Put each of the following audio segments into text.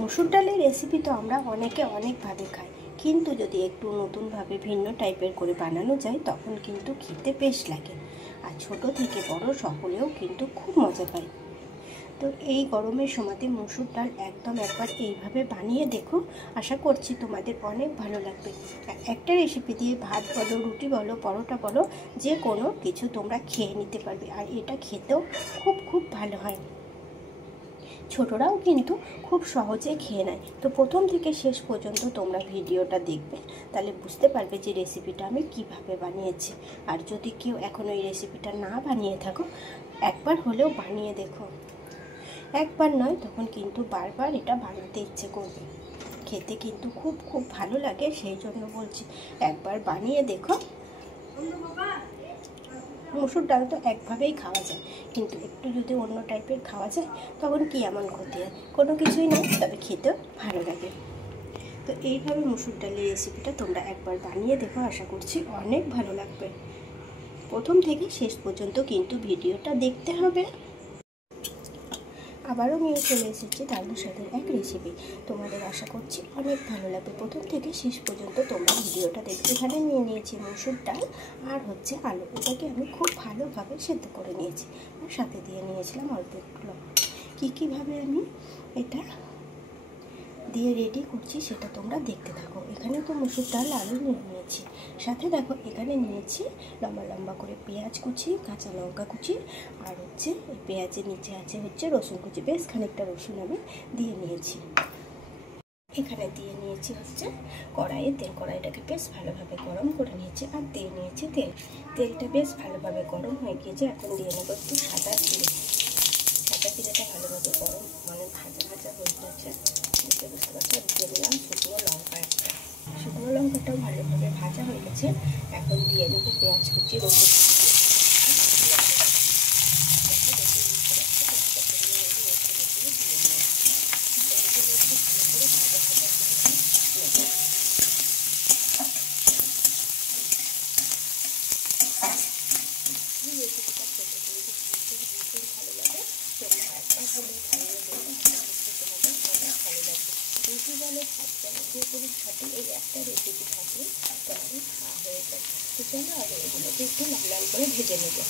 মসুর ডালের রেসিপি তো আমরা অনেকভাবে খাই, কিন্তু যদি একটু নতুনভাবে ভিন্ন টাইপের করে বানানো যায় তখন কিন্তু খেতে বেশ লাগে। আর ছোট থেকে বড় সকলেও কিন্তু খুব মজা পায়। তো এই গরমের সময়তে মসুর ডাল একদম একবার এইভাবে বানিয়ে দেখো, আশা করছি তোমাদের অনেক ভালো লাগবে। একটা রেসিপি দিয়ে ভাত বলো, রুটি বলো, পরোটা বলো, যে কোনো কিছু তোমরা খেয়ে নিতে পারবে। আর এটা খেতেও খুব ভালো হয়, ছোটরাও কিন্তু খুব সহজে খেয়ে নেয়। তো প্রথম থেকে শেষ পর্যন্ত তোমরা ভিডিওটা দেখবে, তাহলে বুঝতে পারবে যে রেসিপিটা আমি কিভাবে বানিয়েছি। আর যদি কেউ এখন ওই রেসিপিটা না বানিয়ে থাকো, একবার হলেও বানিয়ে দেখো। একবার নয়, তখন কিন্তু বারবার এটা বানাতে ইচ্ছে করবে। খেতে কিন্তু খুব ভালো লাগে, সেই জন্য বলছি একবার বানিয়ে দেখো। মসুর ডাল তো একভাবেই খাওয়া যায়, কিন্তু একটু যদি অন্য টাইপের খাওয়া যায় তখন কি এমন ক্ষতি হয়? কোনো কিছুই নয়, তবে খেতেও ভালো লাগে। তো এইভাবে মসুর ডালের রেসিপিটা তোমরা একবার বানিয়ে দেখো, আশা করছি অনেক ভালো লাগবে। প্রথম থেকে শেষ পর্যন্ত কিন্তু ভিডিওটা দেখতে হবে। আবারও নিয়ে চলে এসেছি ডালের সাথে এক রেসিপি, তোমাদের আশা করছি অনেক ভালো লাগবে। প্রথম থেকে শেষ পর্যন্ত তোমরা ভিডিওটা দেখবে। এখানে নিয়ে নিয়েছি মসুর ডাল আর হচ্ছে আলু, এটাকে আমি খুব ভালোভাবে সেদ্ধ করে নিয়েছি। আর সাথে দিয়ে নিয়েছিলাম অল্প একটু লবণ। কীভাবে আমি এটা দিয়ে রেডি করছি সেটা তোমরা দেখতে থাকো। এখানে তো মসুর ডাল আলু নিয়ে নিয়েছি, সাথে দেখো এখানে নিয়েছি লম্বা করে পেঁয়াজ কুচি, কাঁচা লঙ্কা কুচি, আর হচ্ছে পেঁয়াজের নিচে আছে হচ্ছে রসুন কুচি। বেশ খানিকটা রসুন আমি দিয়ে নিয়েছি। এখানে দিয়ে নিয়েছি হচ্ছে কড়াইয়ে তেল, কড়াইটাকে বেশ ভালোভাবে গরম করে নিয়েছি। আর দিয়ে নিয়েছি তেলটা বেশ ভালোভাবে গরম হয়ে গিয়েছে। এখন দিয়ে নেবো একটু সাদা জিরে। সাদা জিরেটা ভালোভাবে গরম ভাজা হয়ে গেছে, বুঝতে পারছি। দিয়ে দিলাম শুকনো লঙ্কা একটা, শুকনো লঙ্কাটাও ভালোভাবে ভাজা হয়ে গেছে। এখন দিয়ে নেবো পেঁয়াজ কুচি, রসুন এই একটা রেসিপি থাকলে তোমাদের খাওয়া হয়ে যায়। তো চলো আগে এগুলোকে একটু লাল করে ভেজে নেবো।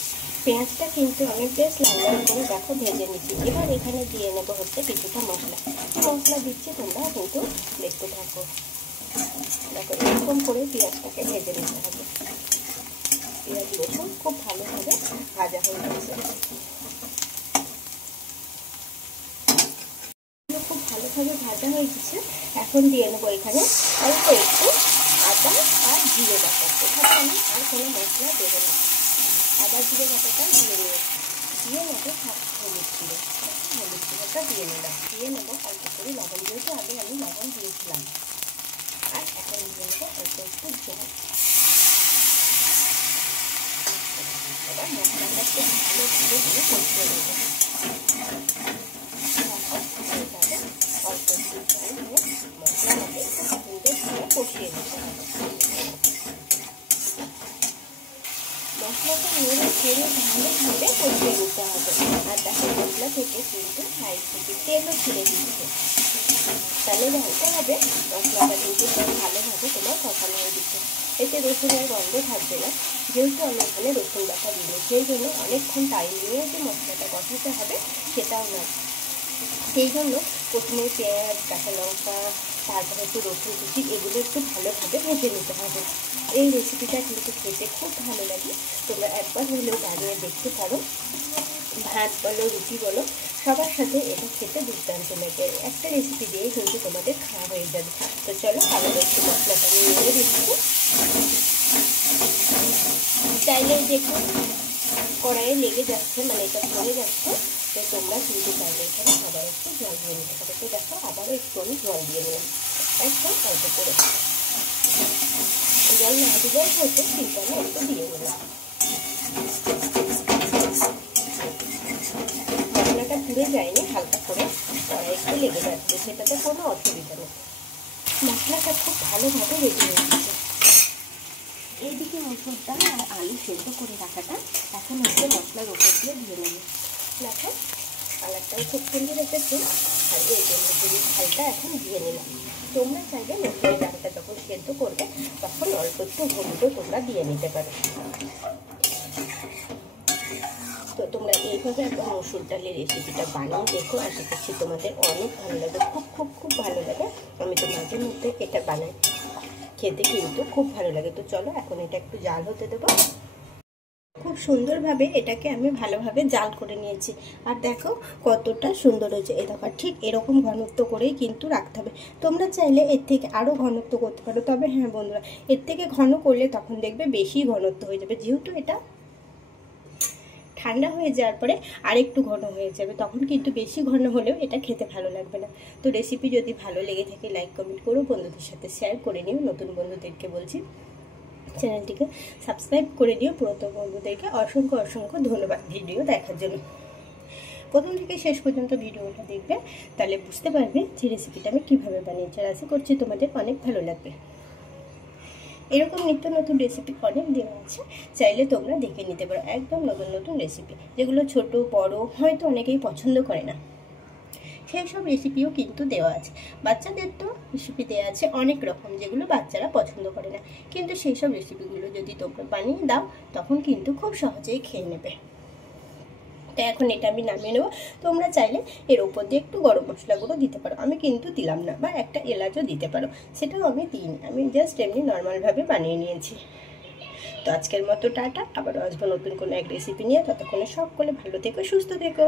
পেঁয়াজটা কিন্তু আমি বেশ লাল করে দেখো ভেজে নিচ্ছি। এবার এখানে দিয়ে নেবো হচ্ছে কিছুটা মশলা দিচ্ছি, তোমরা কিন্তু দেখতে থাকো। দেখো এরকম করে পেঁয়াজটাকে ভেজে নিতে হবে। পেঁয়াজ রসুন খুব ভালোভাবে ভাজা হয়ে গেছে, খুব ভালোভাবে ভাজা হয়ে গেছে। এখন দিয়ে নেবো এখানে অল্প একটু আদা আর জিরে বাটা। এখানে আমি আর কোনো মশলা দেবো না, আদা জিরে বাটাটা দিয়ে নেবো হলুদ গুঁড়োটা দিয়ে নেবো অল্প করে লবণ, যেহেতু আগে আমি লবণ দিয়েছিলাম। আর এখন দিয়ে নেবো অল্প একটু জল। এবার মশলাটা একটু ভালোভাবে দিয়ে কষিয়ে নেবো। অল্প একটু জল দিয়ে মশলাটাকে সুন্দর করে কষিয়ে নিতে হবে। মশলাটা নেড়ে চেড়ে ভালোভাবে কষিয়ে নিতে হবে। আর দেখো মশলা থেকে কিন্তু সাইড থেকে তেলও ছেড়ে দিচ্ছে, তাহলে জানতে হবে মশলাটা কিন্তু ভালোভাবে তোমার কষানো হয়ে দিচ্ছে। এতে রসুনের গন্ধ থাকবে না, যেহেতু আমি এখানে রসুন বাটা দিই, সেই জন্য অনেকক্ষণ টাইম নিয়ে যে মশলাটা কষাতে হবে সেটাও না। সেই জন্য প্রথমে পেঁয়াজ, কাঁচা লঙ্কা, তারপরে একটু রসুন কুচি, এগুলো একটু ভালোভাবে ভেজে নিতে হবে। এই রেসিপিটা কিন্তু খেতে খুব ভালো লাগে, তোমরা একবার হলেও বানিয়ে দেখতে পারো। ভাত বলো, রুটি বলো, সবার সাথে এটা খেতে দুর্দান্ত লাগে। একটা রেসিপি দিয়ে কিন্তু তোমাদের খাওয়া হয়ে যাবে। তো চলো আবার একটু মশলাটা আমি নিয়ে দিচ্ছি। চাইলে দেখুন কড়াইয়ে লেগে যাচ্ছে, মানে এটা ধরে যাচ্ছে, তো তোমরা কিন্তু চাইলে এখানে আবার একটু জল দিয়ে নিতে পারো। তো দেখো আবারও একটু আমি জল দিয়ে নিলাম, একদম অল্প করে। জল না দিলেও হতো, কিন্তু আমি একটু দিয়ে নিলাম। মশলাটা পুড়ে যায়নি, হালকা করে কড়াই একটু লেগে যাচ্ছে, সেটাতে কোনো অসুবিধা নেই। মশলাটা খুব ভালোভাবে রেডি হয়ে গেছে। এইদিকে মসুর ডাল আর আলু সেদ্ধ করে রাখাটা এখন হচ্ছে মশলার উপর দিয়ে নেব। দেখো কালারটাও খুব সুন্দর এসেছে। আর এই যে মুসুরির ডালটা এখন দিয়ে নিলাম। তোমরা চাইলে মুসুরির ডালটা যখন সেদ্ধ করবে তখন অল্প একটু হলুদও তোমরা দিয়ে নিতে পারো। তো তোমরা এইভাবে একবার মসুর ডালের রেসিপিটা বানিয়ে দেখো, আশা করছি তোমাদের অনেক ভালো লাগে, খুব খুব খুব ভালো লাগে। আমি তো মাঝে মধ্যে এটা বানাই, খেতে কিন্তু খুব ভালো লাগে। তো চলো এখন এটা একটু জাল হতে দেবো। খুব সুন্দরভাবে এটাকে আমি ভালোভাবে জাল করে নিয়েছি। আর দেখো কতটা সুন্দর হয়েছে। এই দেখো ঠিক এরকম ঘনত্ব করেই কিন্তু রাখতে হবে। তোমরা চাইলে এর থেকে আরও ঘনত্ব করতে পারো, তবে হ্যাঁ বন্ধুরা, এর থেকে ঘন করলে তখন দেখবে বেশি ঘনত্ব হয়ে যাবে। যেহেতু এটা ঠান্ডা হয়ে যাওয়ার পরে আরেকটু ঘন হয়ে যাবে, তখন কিন্তু বেশি ঘন হলেও এটা খেতে ভালো লাগবে না। তো রেসিপি যদি ভালো লেগে থাকে লাইক কমেন্ট করো, বন্ধুদের সাথে শেয়ার করে নিও। নতুন বন্ধুদেরকে বলছি চ্যানেলটিকে সাবস্ক্রাইব করে দিও। পুরাতন বন্ধুদেরকে অসংখ্য অসংখ্য ধন্যবাদ ভিডিও দেখার জন্য। প্রথম থেকে শেষ পর্যন্ত ভিডিওটা দেখবে, তাহলে বুঝতে পারবে যে রেসিপিটা আমি কীভাবে বানিয়েছি। আর আশা করছি তোমাদের অনেক ভালো লাগবে। এরকম নিত্য নতুন রেসিপি অনেক দেওয়া আছে, চাইলে তোমরা দেখে নিতে পারো। একদম নতুন নতুন রেসিপি, যেগুলো ছোট বড় হয়তো অনেকেই পছন্দ করে না, সেই সব রেসিপিও কিন্তু দেওয়া আছে। বাচ্চাদের তো রেসিপি দেওয়া আছে অনেক রকম, যেগুলো বাচ্চারা পছন্দ করে না, কিন্তু সেই সব রেসিপিগুলো যদি তোমরা বানিয়ে দাও তখন কিন্তু খুব সহজেই খেয়ে নেবে। তো এখন এটা আমি নামিয়ে নেবো। তোমরা চাইলে এর ওপর দিয়ে একটু গরম মশলা গুঁড়ো দিতে পারো, আমি কিন্তু দিলাম না, বা একটা এলাচও দিতে পারো, সেটাও আমি দিইনি। আমি জাস্ট এমনি নর্মালভাবে বানিয়ে নিয়েছি। তো আজকের মতো টাটা, আবার আসবো নতুন কোনো এক রেসিপি নিয়ে। ততক্ষণে সকলে ভালো থেকো, সুস্থ থেকো।